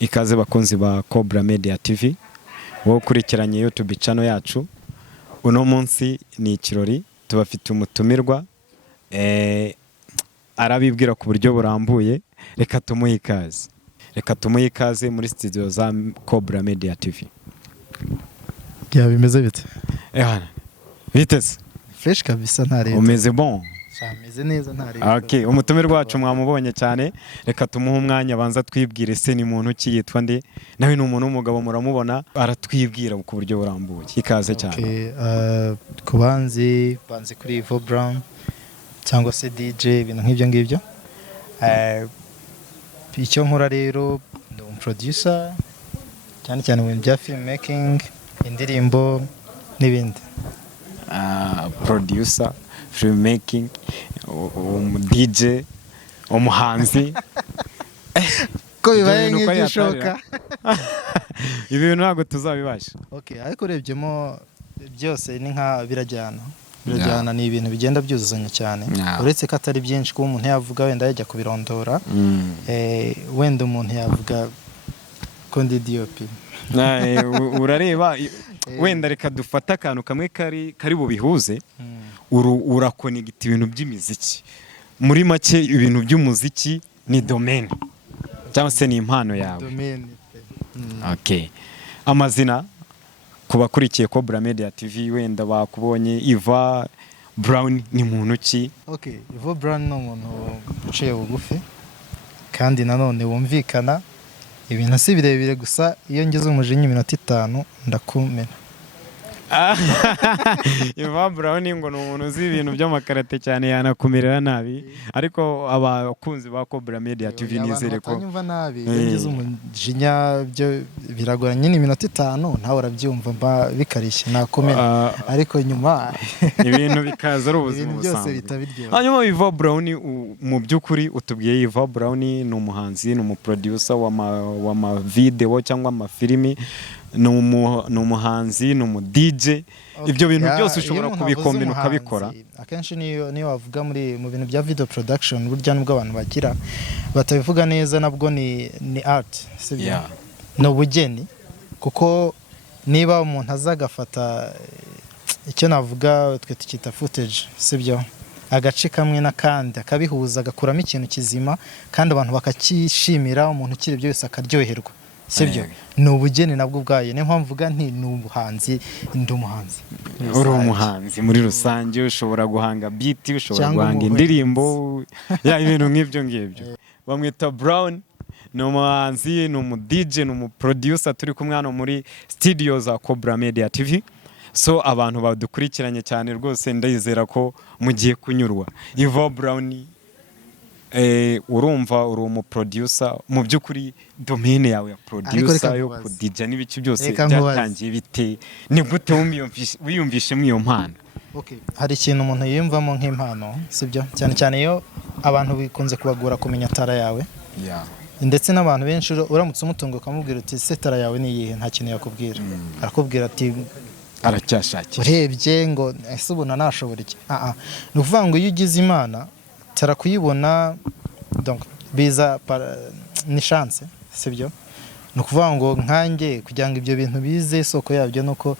Ikaze bakunzi ba Cobra Media TV wo kurikiranye YouTube channel yacu. Uno munsi ni ikirori tubafite umutumirwa arabibwira ku buryo burambuye. Reka tumuhe ikaze muri studio za Cobra Media TV. Ya bimeze bite? Biteze Fresh kabisa ntare. Umeze bon? Shameze neza ntare. Okay, umutumirwa wacu mwamubonye cyane. Reka tumuhe umwanya banza twibwire se ni muntu ki yitwa nde. Nawe ni umuntu w'umugabo muramubona aratwibwira ku buryo burambuye. Ikaze cyane. Okay, kubanzi kuri Ivo Brown cyangwa se DJ ibintu nk'ibyo ngibyo. Icyo nkora rero ndi producer cyane mu bya film making, indirimbo n'ibindi. Producer, film making, DJ, umuhanzi. Ko bibaye nk'ibishoka. Ibintu ntabwo tuzabibasha. Okay, ariko rebyemo byose ni nka birajyana ni ibintu bigenda byuzuzanya cyane. Uretse ko atari byinshi ko umuntu yavuga wenda yajya kubirondora. Wenda umuntu yavuga ko ndi DOP. Urareba wenda reka dufata akantu kamwe kari bubihuze. Urakonegita ibintu by'imiziki. Muri make ibintu by'umuziki ni domaine cyangwa se ni impano yawe. Domaine. Okay. Amazina kubakurikiye Cobra Media TV wenda bakubonye Ivo Brown ni muntu ki? Okay, Ivo Brown no muntu uciye bugufi kandi nanone wumvikana ibintu si birebire gusa iyo ngeze umujinya iminota 5 ndakumena. Ivo Brown ngo ni umuntu uzi ibintu by'amakarate cyane yanakumirira nabi, ariko abakunzi ba Cobra Media TV nizere ko nyumva nabi iyo ngeze umujinya byo biragora nyine iminota 5 ntawe urabyumva mba bikarishye nakumena, ariko nyuma ibintu bikaza ari ubuzima busanzwe. Hanyuma Ivo Brown mu by'ukuri utubwiye Ivo Brown ni umuhanzi, ni umuproducer w'ama video cyangwa amafilimi, ni umuhanzi, ni umu DJ. Ibyo bintu byose ushobora kubikombina ukabikora. Akenshi niyo wavuga mu bintu bya video production burya nubwo abantu bagira batabivuga neza nabwo ni art, sibyo? No bugeni, kuko niba umuntu azagafata icyo navuga twe tukita footage, sibyo? Agace kamwe n'akandi akabihuza agakuramo ikintu kizima kandi abantu bakakishimira, umuntu ukiri byo wese akaryoherwa, sibyo? Ni ubugeni nabwo bwaye, niyo mpamvu mvuga nti ni ubuhanzi, ndi umuhanzi. Uri umuhanzi muri rusange, ushobora guhanga beat, ushobora guhanga indirimbo, ibintu nk'ibyo ngibyo. Bamwita Brown, ni umuhanzi, ni umu DJ, ni umu producer. Turi kumwe hano muri studio za Cobra Media TV. So abantu badukurikiranye cyane rwose ndayizera ko mugiye kunyurwa. Ivo Brown urumva uri umu producer, mu by'ukuri domaine yawe ya producer yo kudija n'ibiki byose byatangiye bite, ni gute wiyumvishe mu iyo mpano? Okay, hari ikintu umuntu yiyumvamo nk'impano, sibyo? Cyane iyo abantu bikunze kubagura kumenya tara yawe. Ndetse n'abantu benshi uramutse umutungo ukamubwira uti se tara yawe ni iyihe, nta kintu yakubwira. Arakubwira ati aracyashakira. Urebye ngo ese ubona nashobora iki? Ni ukuvuga ngo iyo ugize imana tara kuyibona, donc biza ni chance, sibyo? Ni ukuvuga ngo nkanjye kugira ngo ibyo bintu bize isoko yabyo nuko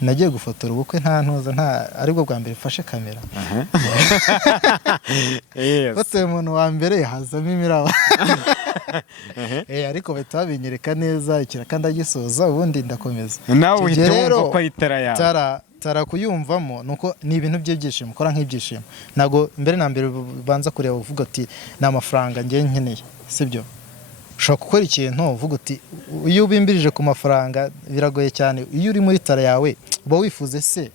nagiye gufotora ubukwe nta aribwo bwa mbere mfashe kamera. Fotoye umuntu wa mbere hazamo imiraba. Ariko bahita babinyereka neza kandi agisoza ubundi ndakomeza. Nawe uhita wumva ko itara yawe. Tara kuyumvamo nuko ni ibintu by'ibyishimo, ukora nk'ibyishimo. Nago mbere na mbere banza kureba uvuga ati na amafaranga ngiye nkeneye, sibyo? Ushobora gukora ikintu uvuga uti iyo ubimbirije ku mafaranga biragoye cyane. Iyo uri muri tara yawe uba wifuze se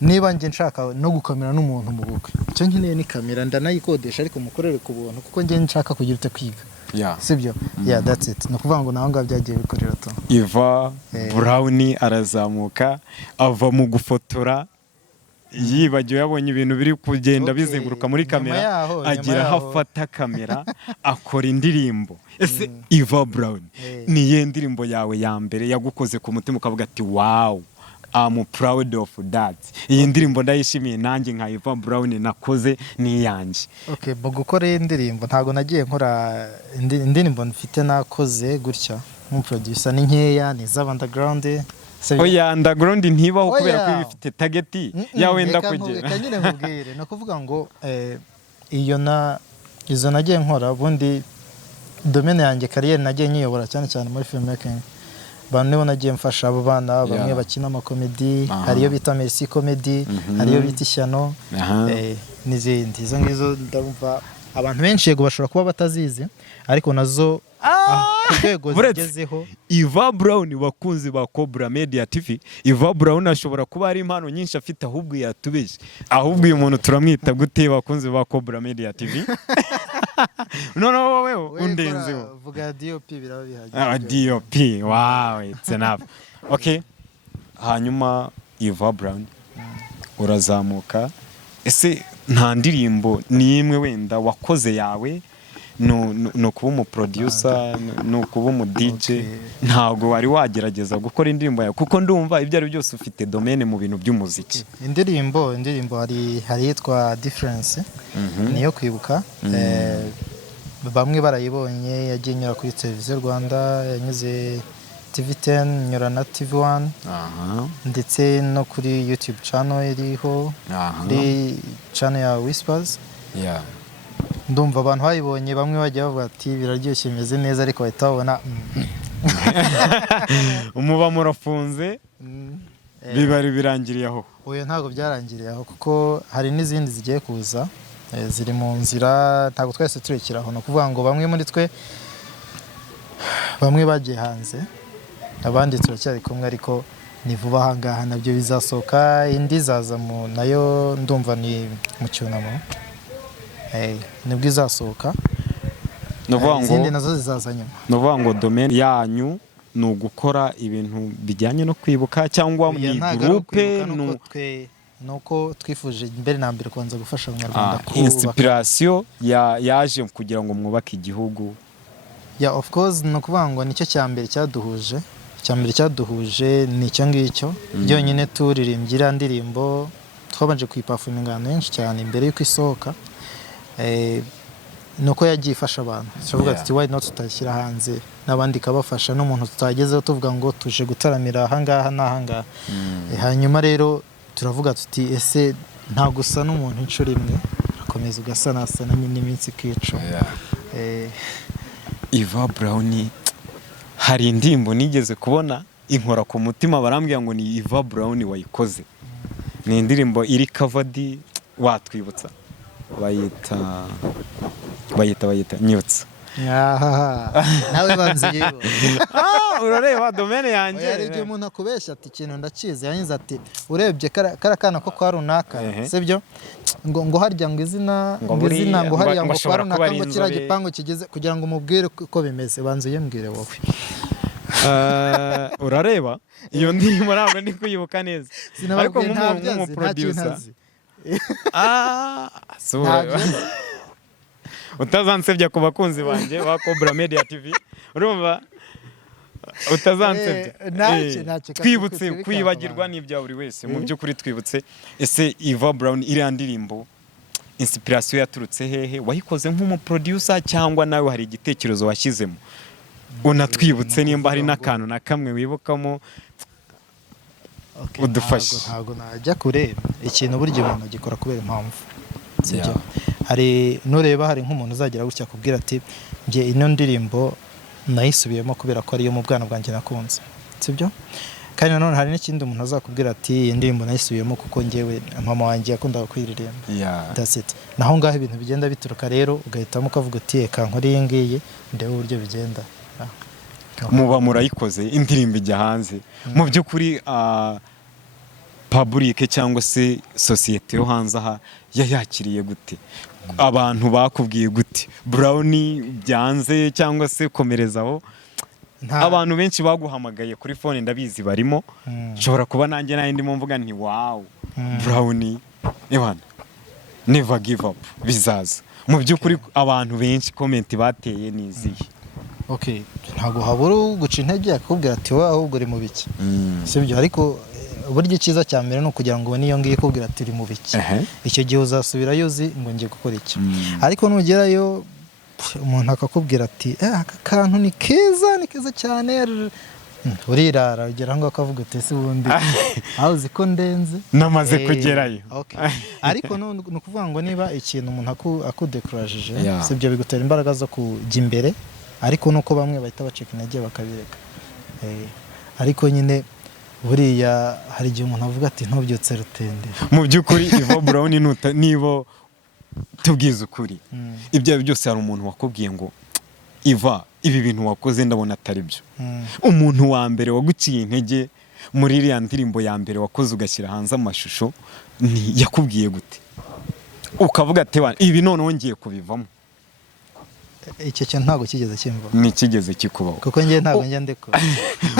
niba ngiye nshaka no gukamera n'umuntu mu bukwe, icyo nkeneye ni kamera ndanayikodesha ariko mukorere ku buntu kuko ngiye nshaka kugira ute kwiga, sibyo? That's it. No kuvuga ngo naho ngaho byagiye bikorera to. Ivo Brown arazamuka ava mu gufotora yibagiwe yabonye ibintu biri kugenda bizenguruka muri kamera, agira hafata kamera akora indirimbo. Ese Ivo Brown ni ye ndirimbo yawe ya mbere yagukoze ku mutima ukavuga ati wow, I'm proud of that. Iyi ndirimbo ndayishimiye nanjye nka Iva Brown nakoze n'iyanjye. Okay, mu gukora iyi ndirimbo ntago nagiye nkora indirimbo mfite nakoze gutya nk'umuproducer ni nkeya ni za underground. Oya underground ntibaho kubera ko bifite target ya wenda kugera. Kanyine mubwire no kuvuga ngo izo nagiye nkora ubundi domaine yanjye career nagiye nyiyobora cyane cyane muri filmmaking. Nibo nagiye mfasha abo bana bamwe bakina amakomedi, hariyo bita Merci Comedy, hariyo bita Ishyano, n'izindi. Izo ngizo ndumva abantu benshi yego bashobora kuba batazizi ariko nazo kurwego zigezeho. Iva Brown bakunzi ba Cobra Media TV, Iva Brown ashobora kuba ari impano nyinshi afite ahubwo yatubeshye. Ahubwo uyu muntu turamwita gute bakunzi ba Cobra Media TV? No wowe undenzeho. Vuga DOP biraba bihagije. DOP, wow, it's enough. Okay. Hanyuma Iva Brown urazamuka. Ese nta ndirimbo ni imwe wenda wakoze yawe no kuba umuproducer no kuba umu DJ ntago wari wagerageza gukora indirimbo yawe kuko ndumva ibyo ari byose ufite domaine mu bintu by'umuziki. Indirimbo hari yitwa Difference niyo kwibuka. Bamwe barayibonye yagiye nyura kuri televiziyo Rwanda, yanyuze TV10, nyura na TV1, ndetse no kuri YouTube channel iriho, kuri channel ya Whispers. Ndumva abantu bayibonye bamwe bajya bavuga ati biraryoshye bimeze neza ariko bahita babona umuba murafunze bibari birangiriye aho. Oya ntago byarangiriye aho kuko hari n'izindi zigiye kuza ziri mu nzira, ntago twese turekeraho. No kuvuga ngo bamwe muri twe bamwe bagiye hanze abandi turacyari kumwe ariko ni vuba ahangaha nabyo bizasohoka. Indi zaza nayo ndumva ni mu cyunamo nibwo izasohoka. Izindi nazo zizaza nyuma. Nuvuga ngo domaine yanyu ni ugukora ibintu bijyanye no kwibuka cyangwa ni groupe nuko twifuje mbere na mbere kubanza gufasha abanyarwanda kubaka inspiration yaje kugira ngo mwubake igihugu. Of course no kuvuga ngo nicyo cyambere cyaduhuje ni icyo ngicyo byonyine turirimbira ndirimbo twabanje kuyiperforminga ahantu henshi cyane imbere y'uko isohoka. Nuko yagiye ifasha abantu tuvuga ati why not tutashyira hanze n'abandi kabafasha n'umuntu tutagezeho tuvuga ngo tuje gutaramira ahangaha n'ahangaha. Hanyuma rero turavuga tuti ese nta gusa n'umuntu inshuro imwe akomeza ugasanasana n'iminsi ikica. Iva Brown hari indirimbo nigeze kubona inkora ku mutima barambwira ngo ni Iva Brown wayikoze. Ni indirimbo iri covered watwibutsa bayita nyotsa. Nawe banziye urareba domaine yanjye. Yari igihe umuntu akubeshya ati ikintu ndakizi yanyize ati urebye karakana ko kwa runaka sibyo ngo harya ngo izina ngo harya ngo kwa runaka ngo kira gipango kigeze kugira ngo umubwire ko bimeze banziye mbwire wowe. Urareba iyo ndirimbo ntabwo ndi kuyibuka neza ariko nk'umuproducer utazansebya ku bakunzi banjye ba Cobra Media TV urumva utazansebya. Twibutse kwibagirwa n'ibya buri wese mu by'ukuri twibutse. Ese Iva Brown iriya ndirimbo inspiration yaturutse hehe? Wayikoze nk'umuproducer cyangwa nawe hari igitekerezo washyizemo? Unatwibutse nimba hari n'akantu na kamwe wibukamo udufashe. Ntago najya kure ikintu buryo umuntu agikora kubera impamvu sibyo. Hari nureba hari nk'umuntu uzagira gutya kubwira ati ngiye ino ndirimbo nayisubiyemo kubera ko ari yo mu bwana bwanjye nakunze sibyo. Kandi nanone hari n'ikindi umuntu azakubwira ati iyi ndirimbo nayisubiyemo kuko ngewe mama wanjye yakundaga kwiririmba. That's it. Naho ngaho ibintu bigenda bituruka rero ugahitamo ukavuga ati eka nkore iyi ngiyi ndebe uburyo bigenda. Muba murayikoze indirimbo ijya hanze mu by'ukuri public cyangwa se societe yo hanze aha yakiriye gute? Abantu bakubwiye gute? Brown byanze cyangwa se komerezaho? Abantu benshi baguhamagaye kuri phone ndabizi barimo. Nshobora kuba nanjye nayo ndimo mvuga nti wow Brown never give up bizaza. Mu by'ukuri abantu benshi comment bateye niziye. Okay, ntago habura guca intege akubwira ati wa ahubwo uri mu biki sibyo ariko buryo icyiza cya mbere ni ukugira ngo ubone iyo ngiyo ikubwira ati uri mu biki, icyo gihe uzasubirayo uzi ngo ngiye gukora iki. Ariko nugerayo umuntu akakubwira ati aka kantu ni keza cyane, urirara ugera ngo akavuga uti ese ubundi aho uzi ko ndenze namaze kugerayo. Ariko ni ukuvuga ngo niba ikintu umuntu akudekuraje sibyo bigutera imbaraga zo kujya imbere, ariko nuko bamwe bahita bacika intege bakabireka. Ariko nyine buriya hari igihe umuntu avuga ati ntubyutse rutende. Mu by'ukuri Iva Brown niba tubwiza ukuri ibyo byose hari umuntu wakubwiye ngo Iva ibi bintu wakoze ndabona atari byo, umuntu wa mbere waguciye intege muri iriya ndirimbo ya mbere wakoze ugashyira hanze amashusho yakubwiye gute ukavuga ati ibi none wongeye kubivamo? Icyo kintu ntabwo kigeze kimva. Ni kigeze kikubaho kuko njye ntabwo njya ndekura.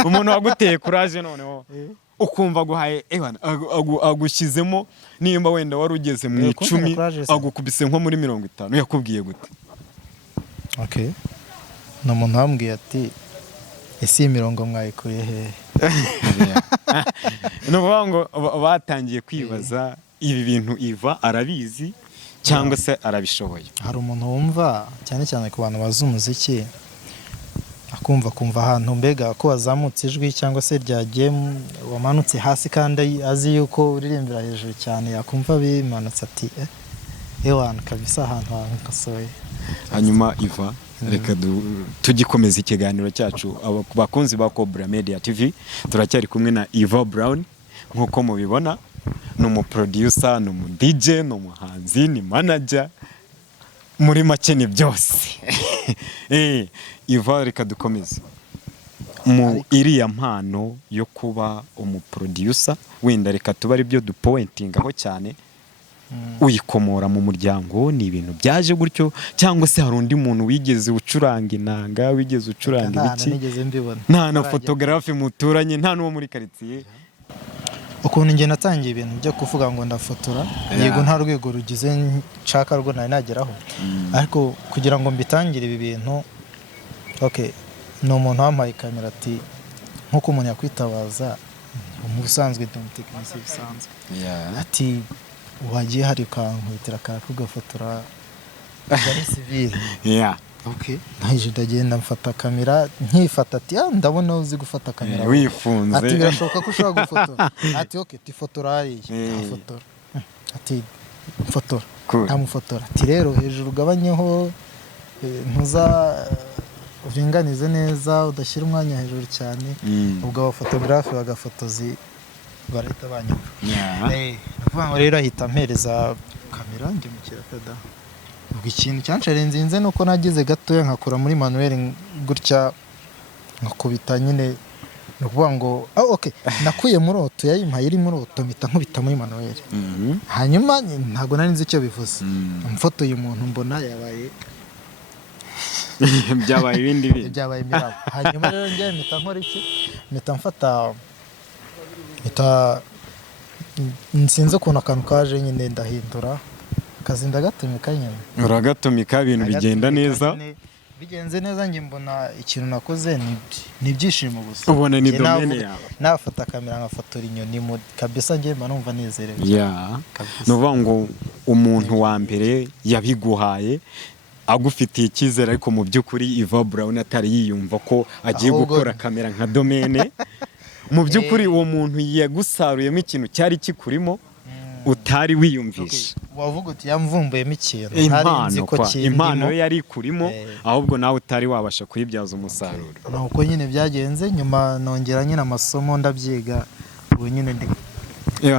Umuntu waguteye courage noneho ukumva guhaye agushyizemo nimba wenda wari ugeze mu 10 agukubise nko muri 50 yakubwiye gute? Ni umuntu wambwiye ati ese imirongo mwayikuye hehe? Ni ukuvuga ngo batangiye kwibaza ibi bintu Iva arabizi cyangwa se arabishoboye. Hari umuntu wumva cyane cyane ku bantu bazi umuziki akumva ahantu mbega ko wazamutse ijwi cyangwa se ryagiye wamanutse hasi kandi azi yuko uririmbira hejuru cyane, yakumva bimanutse ati ewana kabisa ahantu hankasoye. Hanyuma Iva reka tugikomeza ikiganiro cyacu abakunzi ba Cobra Media TV, turacyari kumwe na Iva Brown nkuko mubibona, ni umuproducer, ni umu DJ, ni umuhanzi, ni manager, muri make ni byose. Iva reka dukomeze mu iriya mpano yo kuba umuproducer, wenda reka tuba ari byo dupointingaho cyane. Uyikomora mu muryango, ni ibintu byaje gutyo cyangwa se hari undi muntu wigeze ucuranga inanga, wigeze ucuranga ibiki? Nta na photographe muturanye, nta n'uwo muri quartier? Ukuntu njye natangiye ibintu byo kuvuga ngo ndafotora, yego nta rwego rugize nshaka rwo nari nageraho, ariko kugira ngo mbitangire ibi bintu ni umuntu wampaye kamera ati nkuko umuntu yakwitabaza mu busanzwe ndi umutekinisiye bisanzwe, ati wagiye hari ukankubitira kugafotora ari civile. Nahije ndagenda mfata kamera nkifata ati ndabona uzi gufata kamera wifunze, ati birashoboka ko ushobora gufotora, ati tifotora hariya afotora, ati mfotora ntamufotora, ati rero hejuru ugabanyeho ntuza uringanize neza udashyira umwanya hejuru cyane, ubwo abafotogarafe bagafotozi barahita banyura. Kuvuga ngo rero ahita ampereza kamera njye mu kirakada. Ubwo ikintu cyansharenze nuko nagize gatoya nkakora muri manuel gutya nkakubita nyine, no kuvuga ngo nakuye muri auto yayimpaye iri muri auto mpita nkubita muri manuel. Hanyuma ntago nari nzi icyo bivuze, mfotoye umuntu mbona yabaye byabaye ibindi bintu, byabaye mirabo. Hanyuma rero njye mpita nkora iki, mpita mfata nsinze ukuntu akantu kaje nyine ndahindura kazinda gatumika nyine, uragatumika ibintu bigenda neza, bigenze neza. Njye mbona ikintu nakoze ni ibyishimo gusa, ubona ni domaine yawe. Nafata kamera ngafotora inyoni kabisa, njye mba numva nezerewe. No vuga ngo umuntu wa mbere yabiguhaye agufitiye icyizere, ariko mu by'ukuri Iva Brown atari yiyumva ko agiye gukora kamera nka domaine. Mu by'ukuri uwo muntu yagusaruyemo ikintu cyari kikurimo utari wiyumvisha. Wavuga uti yamvumbuyemo ikintu impano yari kurimo, ahubwo nawe utari wabasha kuyibyaza umusaruro. Nuko nyine byagenze, nyuma nongera nyine amasomo ndabyiga, ubu nyine ndi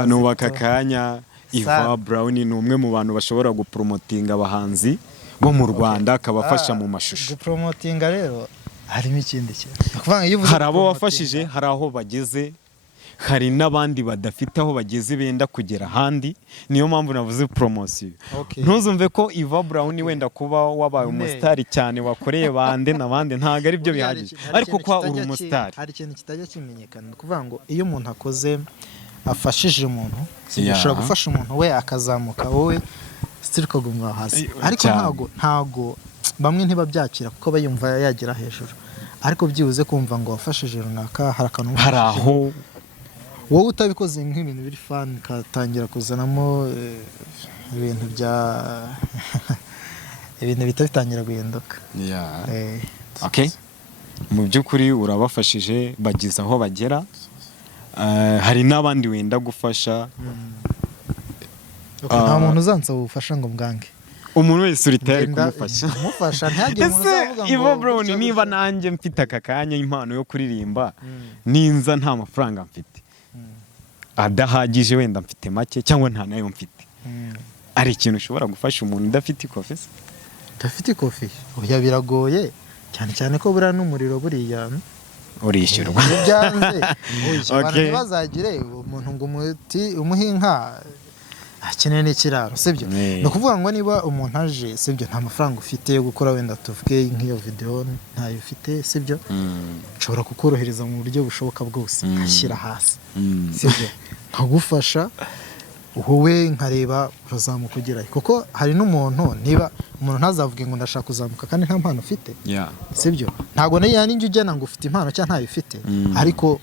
nubaka kanya. Iva Brown ni umwe mu bantu bashobora gupromotinga abahanzi bo mu Rwanda, akabafasha mu mashusho. Gupromotinga rero harimo ikindi kintu, hari abo wafashije, hari aho bageze, hari n'abandi badafite aho bageze benda kugera ahandi. Niyo mpamvu navuze promotion. Ntuzumve ko Iva Brown wenda kuba wabaye umusitari cyane wakoreye bande n'abandi ntago ari byo bihagije, ariko kwa uri umusitari hari ikintu kitajya kimenyekana. Kuvuga ngo iyo umuntu akoze afashije umuntu, ushobora gufasha umuntu we akazamuka, wowe still kuguma hasi, ariko ntago bamwe ntibabyakira kuko bayumva yagera hejuru, ariko byibuze kumva ngo wafashije runaka, hari akantu hari aho wowe utabikoze nk'ibintu biri fun katangira kuzanamo ibintu bya ibintu bita bitangira guhinduka. Okay, mu by'ukuri urabafashije bagize aho bagera. Hari n'abandi wenda gufasha. Nta muntu uzansaba ubufasha ngo mbwange. Umuntu wese uri tayari kumufasha. Mufasha ntihagire umuntu uzavuga ngo Ivo Brown niba nanjye mfite aka kanya impano yo kuririmba ninza nta mafaranga mfite adahagije wenda mfite make cyangwa nta nayo mfite, ari ikintu ushobora gufasha umuntu udafite ikofi? Udafite ikofi oya biragoye cyane cyane ko buriya n'umuriro buriya urishyurwa byanze. Okay, bazagire umuntu ngo umuti umuhinka akeneye n'ikiraro sibyo. No kuvuga ngo niba umuntu aje sibyo nta mafaranga ufite yo gukora wenda tuvuge nk'iyo video ntayo ufite sibyo, nshobora kukorohereza mu buryo bushoboka bwose ashyira hasi sibyo nkagufasha wowe nkareba urazamuka ugerayo, kuko hari n'umuntu niba umuntu ntazavuge ngo ndashaka kuzamuka kandi nta mpano ufite sibyo. Ntago nayo ninjye ujyana ngo ufite impano cyangwa ntayo ufite, ariko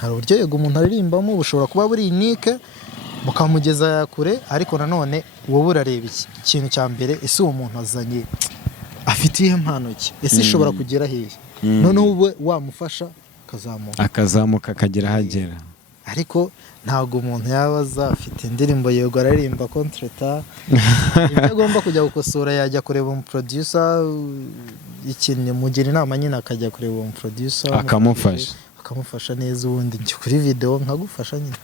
hari uburyo yego umuntu aririmbamo bushobora kuba buri unique mukamugeza kure, ariko nanone wowe urareba ikintu cya mbere, ese uwo muntu azanye afitiye impano ki, ese ishobora kugera hehe, noneho wowe wamufasha akazamuka akagera hagera. Ariko ntabwo umuntu yabaza afite indirimbo yego aririmba kontrata ibyo agomba kujya gukosora yajya kureba umu producer ikintu mugira inama nyine akajya kureba umu producer akamufasha neza, ubundi njye kuri video nkagufasha nyine.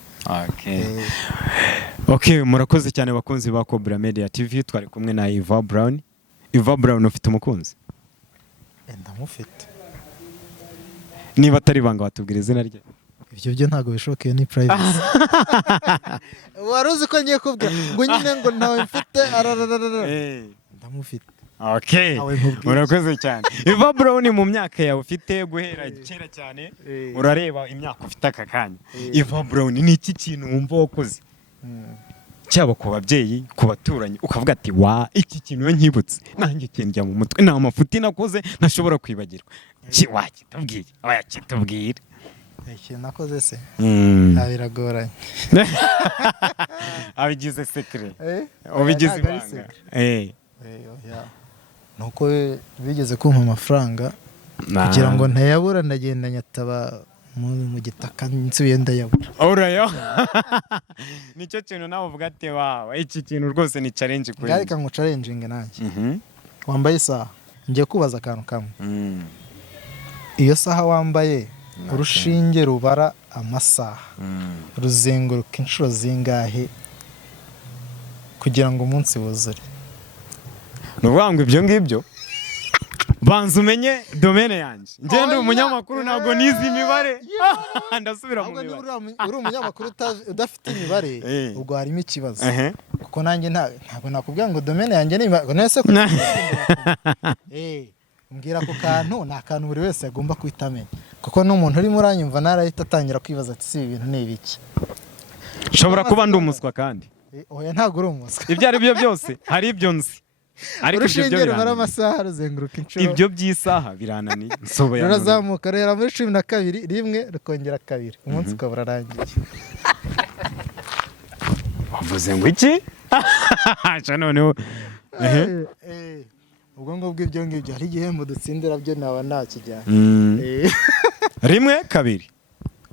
Okay, murakoze cyane bakunzi ba Cobra Media TV, twari kumwe na Ivo Brown. Ivo Brown ufite umukunzi? Ndamufite. Niba atari banga watubwira izina rye? Ibyo byo ntago bishoboke, ni privacy. Waruzi ko ngiye kubwira ngo nyine ngo ntawe mfite ndamufite. Okay, murakoze cyane. Ivo Brown mu myaka yawe ufite guhera kera cyane urareba imyaka ufite aka kanya, Ivo Brown ni iki kintu wumva wakoze cyaba ku babyeyi ku baturanyi ukavuga ati wa iki kintu yo nkibutse nanjye kindya mu mutwe nta mafuti nakoze ntashobora kwibagirwa wakitubwire kitubwire ikintu nakoze se biragoranye abigize secret ubigize ibanga nuko bigeze kumpa amafaranga kugira ngo ntayabura ndagenda nyataba mu gitaka nsubiye ndayabura. Urayo nicyo kintu nawe uvuga ati wawe iki kintu rwose ni challenge kuri njye. Reka ngo challenge nanjye wambaye isaha ngiye kubaza akantu kamwe, iyo saha wambaye urushinge rubara amasaha ruzenguruka inshuro zingahe kugira ngo umunsi wuzure? Nuvuga ngo ibyo ngibyo banza umenye domaine yanjye, njye ndi umunyamakuru ntabwo nizi imibare ndasubira mu mibare. Uri umunyamakuru udafite imibare ubwo harimo ikibazo, kuko nanjye ntabwo nakubwira ngo domaine yanjye ni imibare nese mbwira ku kantu ni akantu buri wese agomba kwita amenya, kuko n'umuntu urimo uranyumva narahita atangira kwibaza ati si ibintu ni ibiki. Nshobora kuba ndi umuswa kandi oya ntabwo uri umuswa, ibyo ari byo byose hari ibyo nzi, ariko ibyo byo birana amasaha ruzenguruka inshuro ibyo by'isaha birananiye nsoboye rurazamuka rero muri 12 rimwe rukongera kabiri umunsi ukaba urarangiye. Wavuze ngo iki? Acha noneho ubwo ngubwo ibyo ngibyo hari igihembo dutsindira byo naba nakijyana rimwe kabiri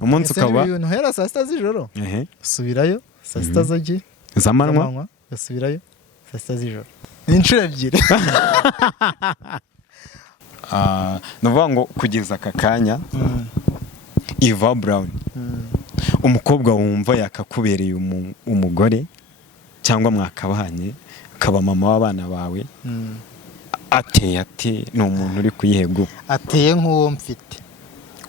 umunsi ukaba ibintu hera saa 6 z'ijoro usubirayo saa 6 z'igi z'amanywa usubirayo saa 6 z'ijoro inshuro ebyiri. Nuvuga ngo kugeza aka kanya Ivo Brown umukobwa wumva yakakubereye umugore cyangwa mwakabahanye akaba mama w'abana bawe ateye ni umuntu uri kuyihego ateye nk'uwo mfite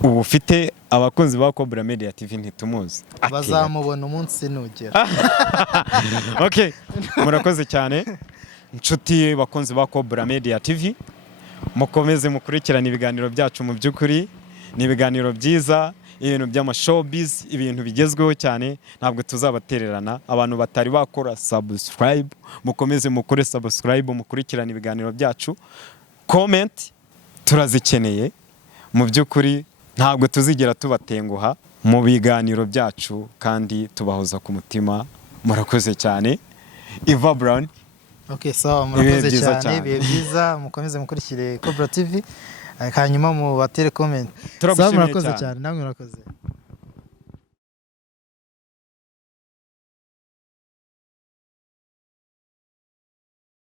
ubu ufite abakunzi ba Cobra Media TV ntitumuzi bazamubona umunsi nugera. Okay, murakoze cyane inshuti bakunzi ba Cobra Media TV, mukomeze mukurikirana ibiganiro byacu, mu by'ukuri ni ibiganiro byiza, ibintu by'amashowbiz, ibintu bigezweho cyane, ntabwo tuzabatererana. Abantu batari bakora subscribe mukomeze mukore subscribe, mukurikirana ibiganiro byacu, comment turazikeneye, mu by'ukuri ntabwo tuzigera tubatenguha. mu biganiro byacu kandi tubahoza ku mutima. Murakoze cyane Iva Brown. Okay, so murakoze cyane, ibihe byiza, mukomeze mukurikire Cobra TV, hanyuma mu batere comment. Murakoze cyane, namwe murakoze.